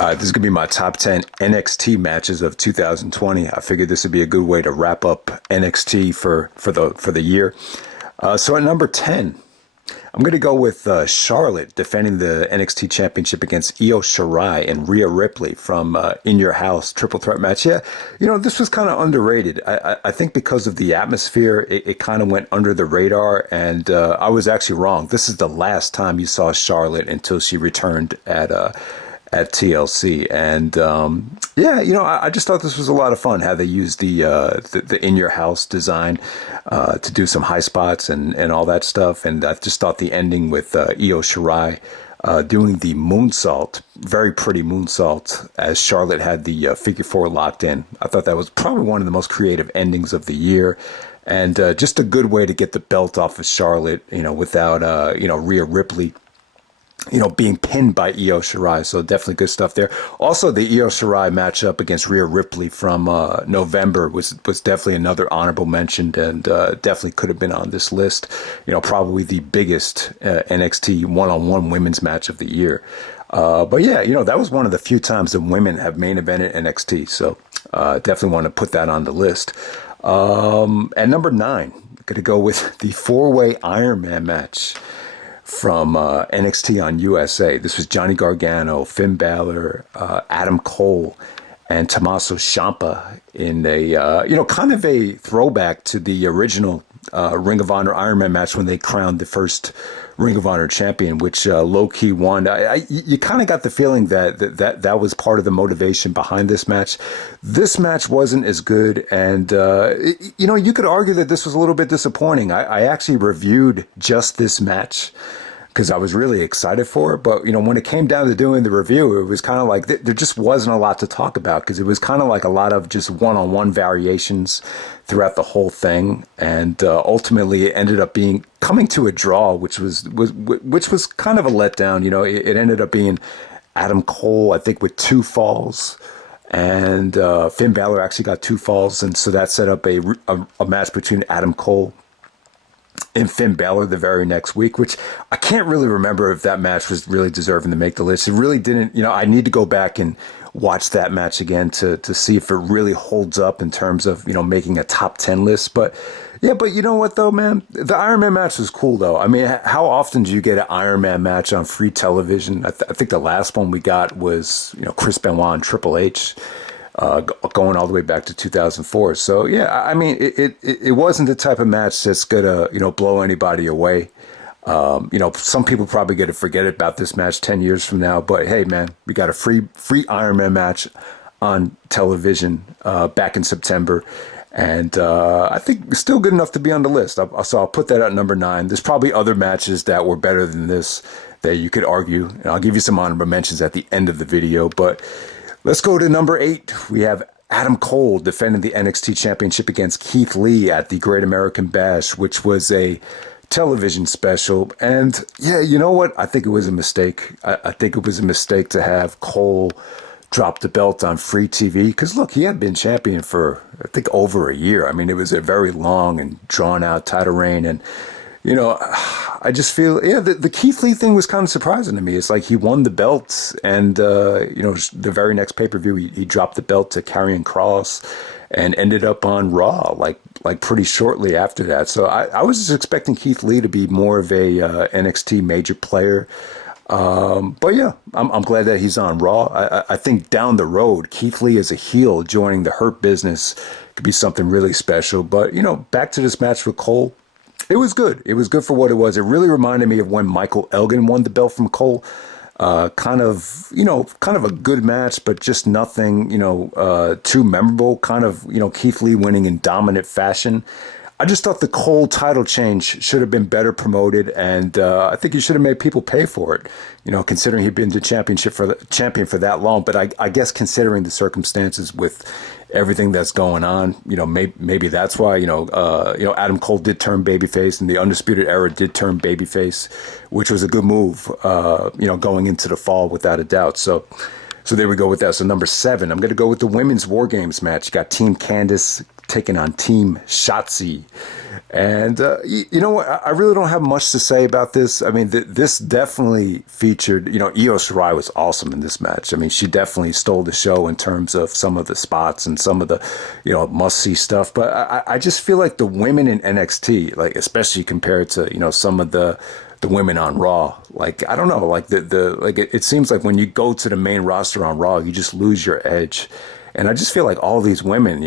This is going to be my top 10 NXT matches of 2020. I figured this would be a good way to wrap up NXT for the year. So at number 10, I'm going to go with Charlotte defending the NXT Championship against Io Shirai and Rhea Ripley from In Your House triple threat match. Yeah, this was kind of underrated. I think because of the atmosphere, it kind of went under the radar, and I was actually wrong. This is the last time you saw Charlotte until she returned at TLC, and I just thought this was a lot of fun. How they used the In Your House design to do some high spots and all that stuff, and I just thought the ending with Io Shirai doing the moonsault, very pretty moonsault, as Charlotte had the figure four locked in. I thought that was probably one of the most creative endings of the year. And just a good way to get the belt off of Charlotte, without Rhea Ripley being pinned by Io Shirai. So definitely good stuff there. Also, the Io Shirai matchup against Rhea Ripley from November was definitely another honorable mention, and definitely could have been on this list. Probably the biggest NXT one-on-one women's match of the year. But yeah, that was one of the few times that women have main evented NXT. So definitely want to put that on the list. At number 9, going to go with the four-way Iron Man match from NXT on USA. This was Johnny Gargano, Finn Balor, Adam Cole, and Tommaso Ciampa in a kind of a throwback to the original Ring of Honor Iron Man match when they crowned the first Ring of Honor champion, which low-key won. You kind of got the feeling that was part of the motivation behind this match. This match wasn't as good, and you could argue that this was a little bit disappointing. I actually reviewed just this match because I was really excited for it. But, when it came down to doing the review, it was kind of like there just wasn't a lot to talk about, because it was kind of like a lot of just one-on-one variations throughout the whole thing. And ultimately, it ended up coming to a draw, which was kind of a letdown. It ended up being Adam Cole, I think, with 2 falls. And Finn Balor actually got 2 falls. And so that set up a match between Adam Cole and Finn Balor the very next week, which I can't really remember if that match was really deserving to make the list. It really didn't. I need to go back and watch that match again to see if it really holds up in terms of, making a top 10 list. But yeah, but you know what though, man? The Iron Man match was cool though. I mean, how often do you get an Iron Man match on free television? I think the last one we got was, Chris Benoit and Triple H. Going all the way back to 2004. So yeah, I mean, it wasn't the type of match that's gonna blow anybody away. Some people probably gonna forget about this match 10 years from now. But hey, man, we got a free Iron Man match on television back in September, and I think it's still good enough to be on the list. So I'll put that at number 9. There's probably other matches that were better than this that you could argue, and I'll give you some honorable mentions at the end of the video, but. Let's go to number 8. We have Adam Cole defending the NXT Championship against Keith Lee at the Great American Bash, which was a television special. And yeah, you know what? I think it was a mistake. I think it was a mistake to have Cole drop the belt on free TV. Because look, he had been champion for, I think, over a year. I mean, it was a very long and drawn out title reign. And I just feel, the Keith Lee thing was kind of surprising to me. It's like he won the belt, and, the very next pay-per-view, he dropped the belt to Karrion Kross and ended up on Raw, like pretty shortly after that. So I was just expecting Keith Lee to be more of a NXT major player. But yeah, I'm glad that he's on Raw. I think down the road, Keith Lee as a heel joining the Hurt Business could be something really special. But, back to this match with Cole. It was good. It was good for what it was. It really reminded me of when Michael Elgin won the belt from Cole. Kind of a good match, but just nothing, too memorable. Kind of, Keith Lee winning in dominant fashion. I just thought the Cole title change should have been better promoted, and I think he should have made people pay for it. Considering he'd been the champion for that long. But I guess considering the circumstances with everything that's going on, maybe that's why, Adam Cole did turn babyface, and the Undisputed Era did turn babyface, which was a good move, going into the fall without a doubt. So there we go with that. So number 7, I'm going to go with the women's War Games match. You got Team Candice taking on Team Shotzi. And you know what? I really don't have much to say about this. I mean, this definitely featured, Io Shirai was awesome in this match. I mean, she definitely stole the show in terms of some of the spots and some of the, must-see stuff. But I just feel like the women in NXT, like especially compared to, some of the women on Raw, like, I don't know, like it seems like when you go to the main roster on Raw, you just lose your edge. And I just feel like all these women,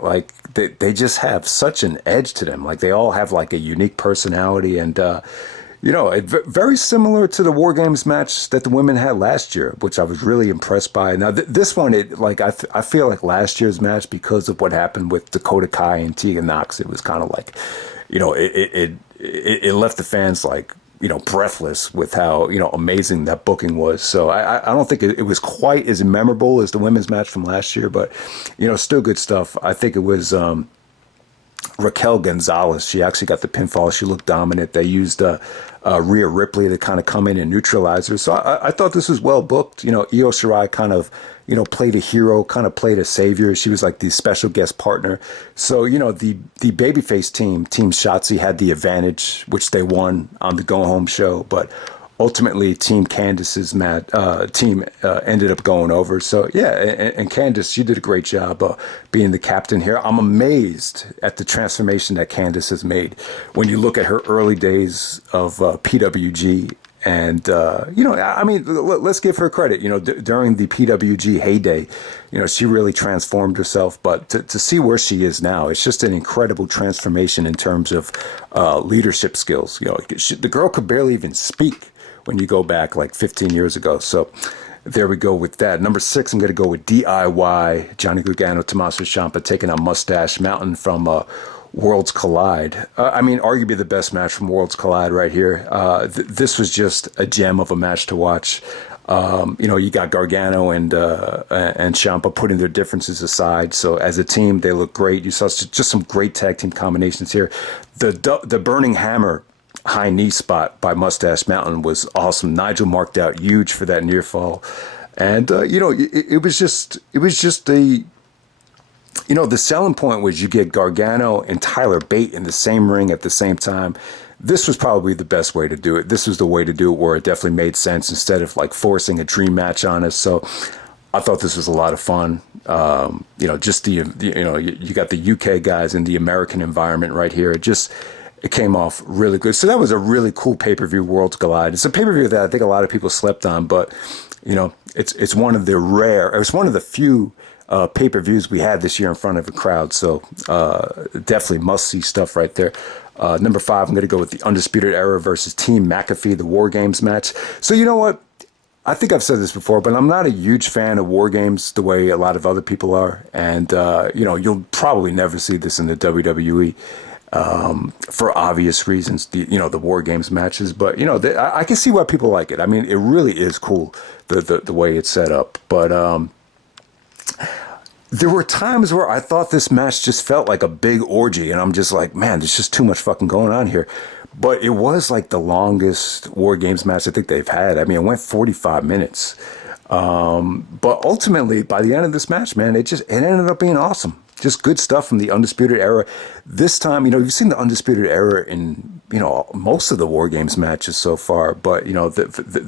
like they just have such an edge to them. Like they all have like a unique personality and, very similar to the War Games match that the women had last year, which I was really impressed by. Now, this one, I feel like last year's match, because of what happened with Dakota Kai and Tegan Nox, it was kind of like, it left the fans like, breathless with how, amazing that booking was. So I don't think it was quite as memorable as the women's match from last year, but, still good stuff. I think it was Raquel Gonzalez. She actually got the pinfall. She looked dominant. They used Rhea Ripley to kind of come in and neutralize her. So I thought this was well booked. Io Shirai kind of, played a hero, kind of played a savior. She was like the special guest partner. So, the babyface team Shotzi had the advantage, which they won on the go home show. But ultimately, Team Candice's team ended up going over. So, yeah, and Candice, she did a great job being the captain here. I'm amazed at the transformation that Candice has made when you look at her early days of PWG. And, I mean, let's give her credit. During the PWG heyday, she really transformed herself. But to see where she is now, it's just an incredible transformation in terms of leadership skills. The girl could barely even speak when you go back like 15 years ago. So there we go with that. Number 6, I'm going to go with DIY, Johnny Gargano, Tommaso Ciampa taking on Mustache Mountain from Worlds Collide. I mean, arguably the best match from Worlds Collide right here. This was just a gem of a match to watch. You got Gargano and Ciampa putting their differences aside. So as a team, they look great. You saw just some great tag team combinations here. The Burning Hammer high knee spot by Mustache Mountain was awesome. Nigel marked out huge for that near fall. And, it was just the selling point was you get Gargano and Tyler Bate in the same ring at the same time. This was probably the best way to do it. This was the way to do it where it definitely made sense instead of like forcing a dream match on us. So I thought this was a lot of fun. Just you got the UK guys in the American environment right here. It came off really good. So that was a really cool pay-per-view, Worlds Collide. It's a pay-per-view that I think a lot of people slept on, but, it's one of the few pay-per-views we had this year in front of a crowd. So definitely must-see stuff right there. Number 5, I'm going to go with the Undisputed Era versus Team McAfee, the War Games match. So you know what? I think I've said this before, but I'm not a huge fan of War Games the way a lot of other people are. And, you'll probably never see this in the WWE. For obvious reasons, the War Games matches, but I can see why people like it. I mean, it really is cool the way it's set up. But there were times where I thought this match just felt like a big orgy, and I'm just like, man, there's just too much fucking going on here. But it was like the longest War Games match I think they've had. I mean, it went 45 minutes. But ultimately, by the end of this match, man, it ended up being awesome. Just good stuff from the Undisputed Era. This time, you've seen the Undisputed Era in, most of the War Games matches so far. But,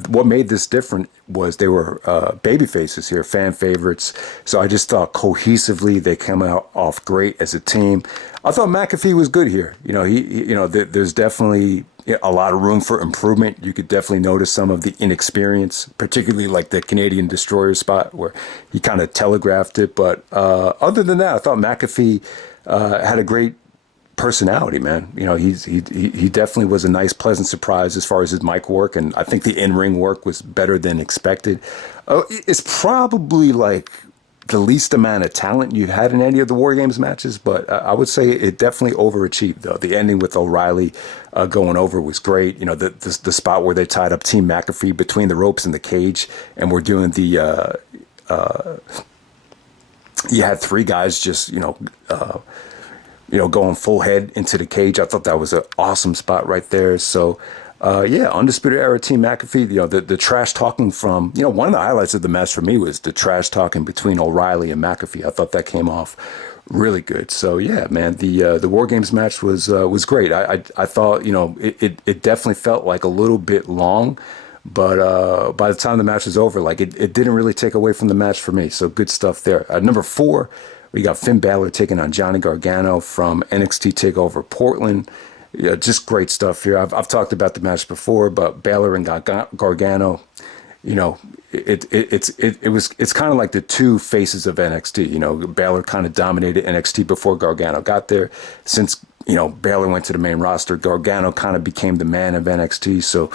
what made this different was they were baby faces here, fan favorites. So I just thought cohesively they came out off great as a team. I thought McAfee was good here. There's definitely a lot of room for improvement. You could definitely notice some of the inexperience, particularly like the Canadian Destroyer spot where he kind of telegraphed it. But other than that, I thought McAfee had a great personality, man. He definitely was a nice, pleasant surprise as far as his mic work, and I think the in-ring work was better than expected. It's probably like the least amount of talent you've had in any of the War Games matches, but I would say it definitely overachieved, though. The ending with O'Reilly going over was great. The spot where they tied up Team McAfee between the ropes and the cage, and we're doing the you had 3 guys just going full head into the cage. I thought that was an awesome spot right there. So Yeah, Undisputed Era Team McAfee, the trash talking from, one of the highlights of the match for me was the trash talking between O'Reilly and McAfee. I thought that came off really good. So yeah, man, the War Games match was great. I thought, it definitely felt like a little bit long, but by the time the match was over, like it didn't really take away from the match for me. So good stuff there. Number 4, we got Finn Balor taking on Johnny Gargano from NXT Takeover Portland. Yeah, just great stuff here. I've talked about the match before, but Balor and Gargano, it's kind of like the two faces of NXT. Balor kind of dominated NXT before Gargano got there. Since Balor went to the main roster, Gargano kind of became the man of NXT. So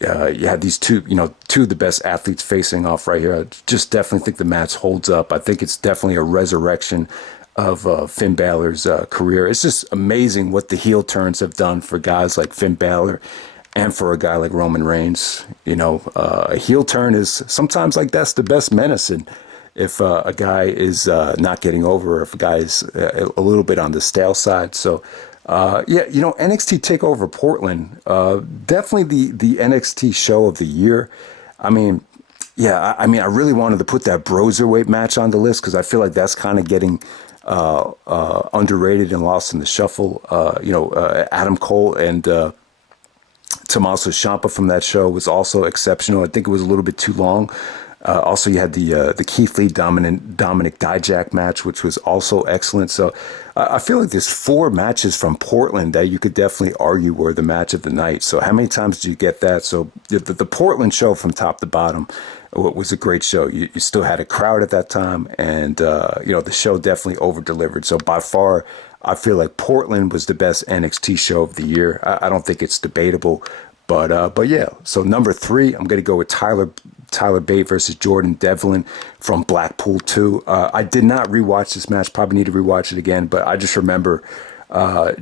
you had these two of the best athletes facing off right here. I just definitely think the match holds up. I think it's definitely a resurrection of Finn Balor's career. It's just amazing what the heel turns have done for guys like Finn Balor and for a guy like Roman Reigns. A heel turn is sometimes like that's the best medicine if a guy is not getting over, or if a guy is a little bit on the stale side. So, NXT TakeOver Portland, definitely the NXT show of the year. I mean, yeah, I really wanted to put that Broserweight match on the list because I feel like that's kind of getting underrated and lost in the shuffle. Adam Cole and Tommaso Ciampa from that show was also exceptional. I think it was a little bit too long. Also, you had the Keith Lee Dominic Dijak match, which was also excellent. So I feel like there's 4 matches from Portland that you could definitely argue were the match of the night. So how many times do you get that? So the Portland show from top to bottom was a great show. You still had a crowd at that time, and the show definitely over-delivered. So by far, I feel like Portland was the best NXT show of the year. I don't think it's debatable, but yeah. So number 3, I'm going to go with Tyler Bate versus Jordan Devlin from Blackpool 2. I did not rewatch this match. Probably need to rewatch it again, but I just remember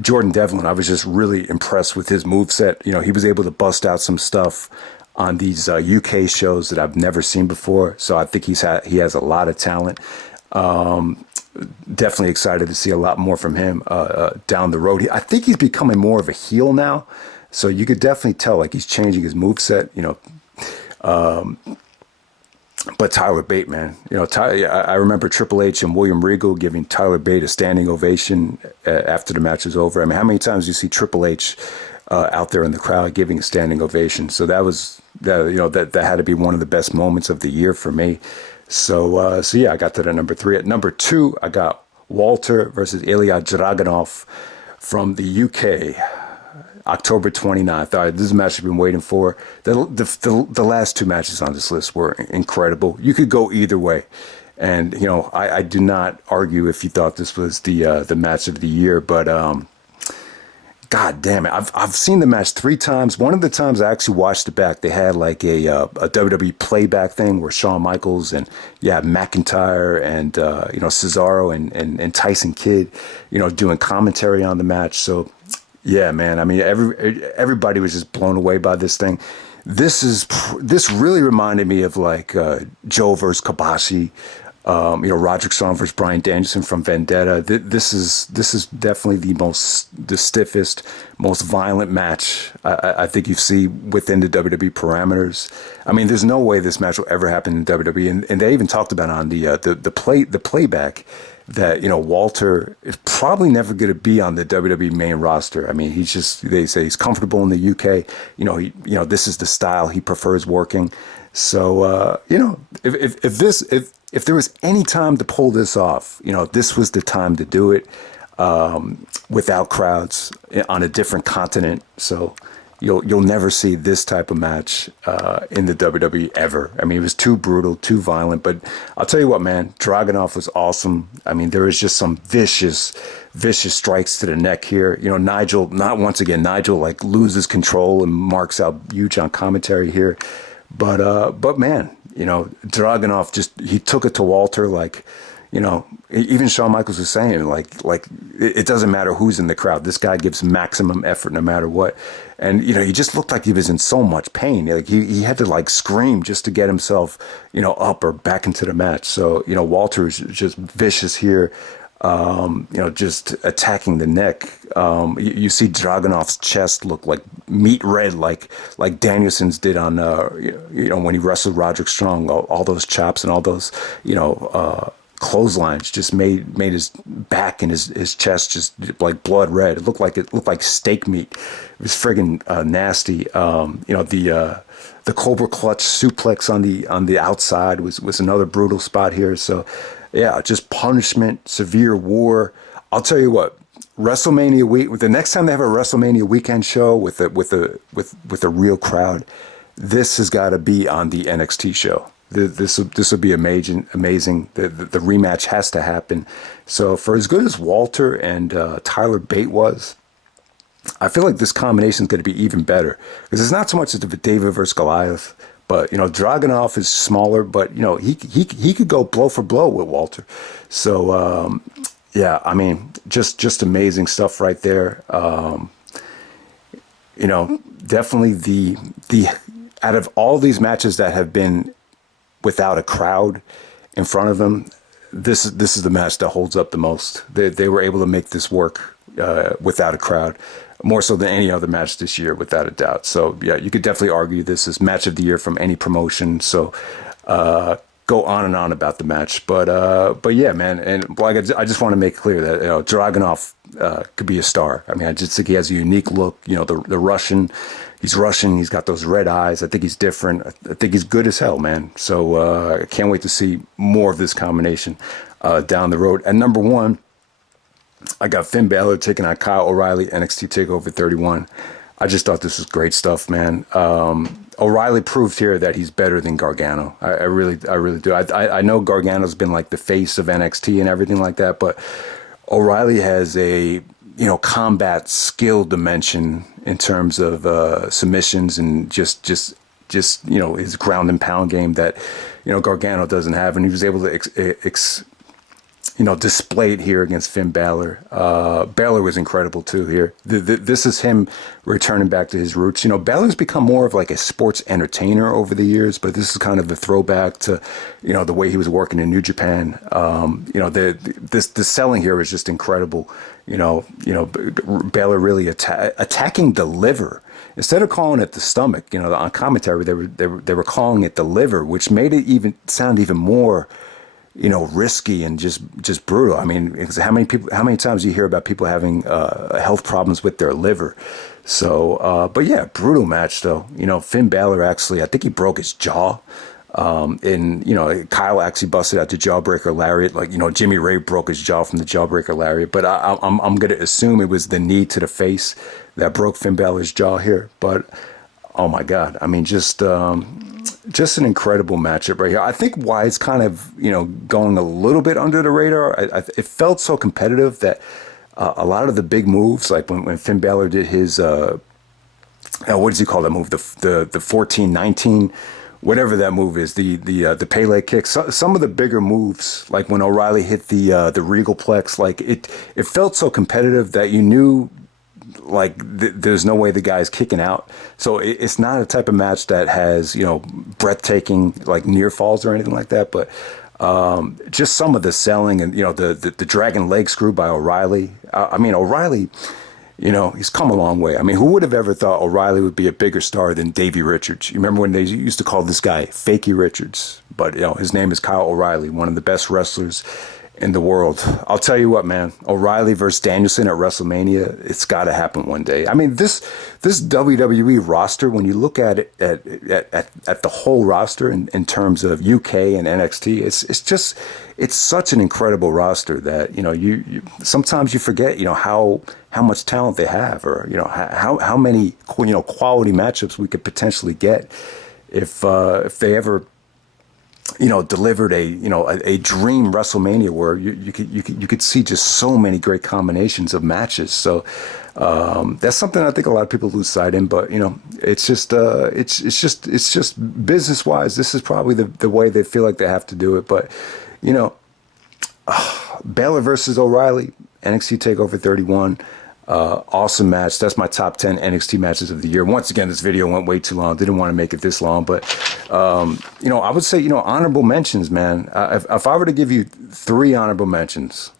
Jordan Devlin. I was just really impressed with his moveset. He was able to bust out some stuff on these UK shows that I've never seen before. So I think he has a lot of talent. Definitely excited to see a lot more from him down the road. I think he's becoming more of a heel now. So you could definitely tell like he's changing his moveset, but Tyler Bate, man, I remember Triple H and William Regal giving Tyler Bate a standing ovation after the match was over. I mean, how many times do you see Triple H out there in the crowd giving a standing ovation? So that had to be one of the best moments of the year for me. So yeah, I got that at number 3. At number 2, I got Walter versus Ilya Dragunov from the UK. October 29th. All right, this is a match I've been waiting for. The last 2 matches on this list were incredible. You could go either way. And, I do not argue if you thought this was the match of the year, but God damn it. I've seen the match 3 times. One of the times I actually watched it back, they had like a WWE playback thing where Shawn Michaels and McIntyre and Cesaro and Tyson Kidd, doing commentary on the match. So yeah, man. I mean, everybody was just blown away by this thing. This really reminded me of like Joe versus Kobashi, Roderick Strong versus Bryan Danielson from Vendetta. This is definitely the stiffest, most violent match I think you see within the WWE parameters. I mean, there's no way this match will ever happen in WWE, and they even talked about on the playback that Walter is probably never going to be on the WWE main roster. I mean, they say he's comfortable in the UK. This is the style he prefers working. So if there was any time to pull this off, this was the time to do it without crowds on a different continent. So you'll never see this type of match in the WWE ever. I mean, it was too brutal, too violent. But I'll tell you what, man, Dragunov was awesome. I mean, there was just some vicious strikes to the neck here. Nigel like loses control and marks out huge on commentary here. But man, Dragunov he took it to Walter like. Even Shawn Michaels was saying, like it doesn't matter who's in the crowd. This guy gives maximum effort no matter what. And, he just looked like he was in so much pain. Like he had to like scream just to get himself, up or back into the match. So, Walter is just vicious here. just attacking the neck. You see Dragonov's chest look like meat red, like Danielson's did on, when he wrestled Roderick Strong. All those chops and all those, clotheslines just made his back and his chest just like blood red. It looked like steak meat. It was friggin' nasty. The Cobra Clutch suplex on the outside was another brutal spot here. So, yeah, just punishment, severe war. I'll tell you what, WrestleMania week. The next time they have a WrestleMania weekend show with a real crowd, this has got to be on the NXT show. This will be amazing. The rematch has to happen. So for as good as Walter and Tyler Bate was, I feel like this combination is going to be even better because it's not so much of a David versus Goliath, but Dragonov is smaller, but he could go blow for blow with Walter. So yeah, I mean just amazing stuff right there. Definitely the out of all these matches that have been without a crowd in front of them, this is the match that holds up the most. They were able to make this work without a crowd, more so than any other match this year, without a doubt. So yeah, you could definitely argue this is match of the year from any promotion. So go on and on about the match, but yeah, man, and like I just want to make clear that Dragunov could be a star. I mean, I just think he has a unique look. The Russian. He's Russian. He's got those red eyes. I think he's different. I think he's good as hell, man. So I can't wait to see more of this combination down the road. And number one, I got Finn Balor taking on Kyle O'Reilly, NXT Takeover 31. I just thought this was great stuff, man. O'Reilly proved here that he's better than Gargano. I really do. I know Gargano's been like the face of NXT and everything like that, but O'Reilly has a combat skill dimension in terms of submissions and just his ground and pound game that Gargano doesn't have, and he was able to display it here against Finn Balor. Balor was incredible too here. This is him returning back to his roots. Balor's become more of like a sports entertainer over the years, but this is kind of a throwback to, the way he was working in New Japan. The selling here is just incredible. Balor really attacking the liver. Instead of calling it the stomach, on commentary they were calling it the liver, which made it sound even more risky and just brutal. I mean, how many times do you hear about people having health problems with their liver? So, but yeah, brutal match though. Finn Balor actually, I think he broke his jaw. And Kyle actually busted out the jawbreaker lariat, like Jimmy Ray broke his jaw from the jawbreaker lariat. But I'm going to assume it was the knee to the face that broke Finn Balor's jaw here. But oh my God, I mean, just an incredible matchup right here. I think why it's kind of going a little bit under the radar. It felt so competitive that a lot of the big moves, like when Finn Balor did his what does he call that move? The 14-19. Whatever that move is, the Pele kick, some of the bigger moves, like when O'Reilly hit the Regal Plex, like it felt so competitive that you knew, like there's no way the guy's kicking out. So it's not a type of match that has breathtaking like near falls or anything like that, but just some of the selling and the dragon leg screw by O'Reilly. I mean O'Reilly. He's come a long way. I mean, who would have ever thought O'Reilly would be a bigger star than Davey Richards? You remember when they used to call this guy Fakey Richards? But, his name is Kyle O'Reilly, one of the best wrestlers in the world. I'll tell you what, man, O'Reilly versus Danielson at WrestleMania, it's got to happen one day. I mean, this WWE roster, when you look at it, at the whole roster in terms of UK and NXT, it's such an incredible roster that, you sometimes you forget, how much talent they have, or, how many, quality matchups we could potentially get if they ever, delivered a dream WrestleMania where you could see just so many great combinations of matches. So that's something I think a lot of people lose sight in. But it's just business wise, this is probably the way they feel like they have to do it. But Balor versus O'Reilly, NXT Takeover 31. Awesome match. That's my top 10 NXT matches of the year. Once again, this video went way too long. Didn't want to make it this long, but I would say honorable mentions, man. If I were to give you 3 honorable mentions,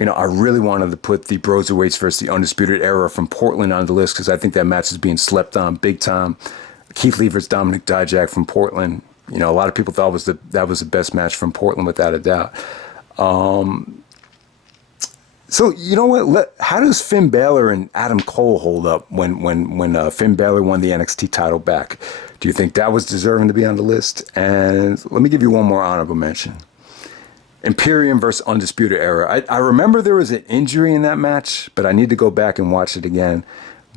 I really wanted to put the Broserweights versus the Undisputed Era from Portland on the list because I think that match is being slept on big time. Keith Lee versus Dominic Dijak from Portland. A lot of people thought that was the best match from Portland without a doubt. So you know what? How does Finn Balor and Adam Cole hold up when Finn Balor won the NXT title back? Do you think that was deserving to be on the list? And let me give you one more honorable mention. Imperium versus Undisputed Era. I remember there was an injury in that match, but I need to go back and watch it again.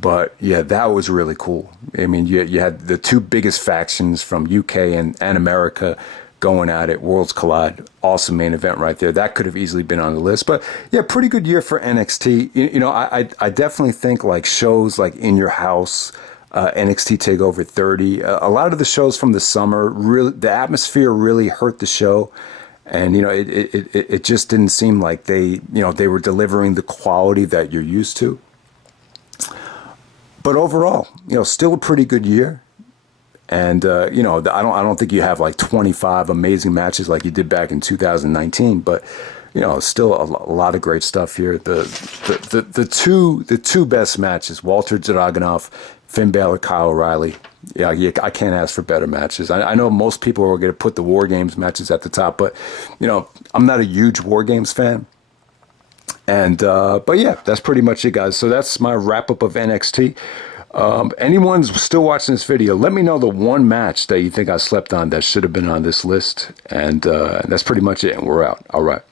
But yeah, that was really cool. I mean, you had the two biggest factions from UK and America going at it. Worlds collide. Awesome main event right there. That could have easily been on the list. But yeah, pretty good year for NXT. I definitely think like shows like In Your House, NXT Takeover 30, a lot of the shows from the summer, really, the atmosphere really hurt the show. And, it just didn't seem like they were delivering the quality that you're used to. But overall, still a pretty good year. And, I don't think you have like 25 amazing matches like you did back in 2019, but, still a lot of great stuff here. The two best matches, Walter Dragonov, Finn Balor, Kyle O'Reilly. Yeah, I can't ask for better matches. I know most people are going to put the War Games matches at the top, but, I'm not a huge War Games fan. And, but yeah, that's pretty much it, guys. So that's my wrap up of NXT. Anyone's still watching this video, let me know the one match that you think I slept on that should have been on this list. And that's pretty much it. And we're out. All right.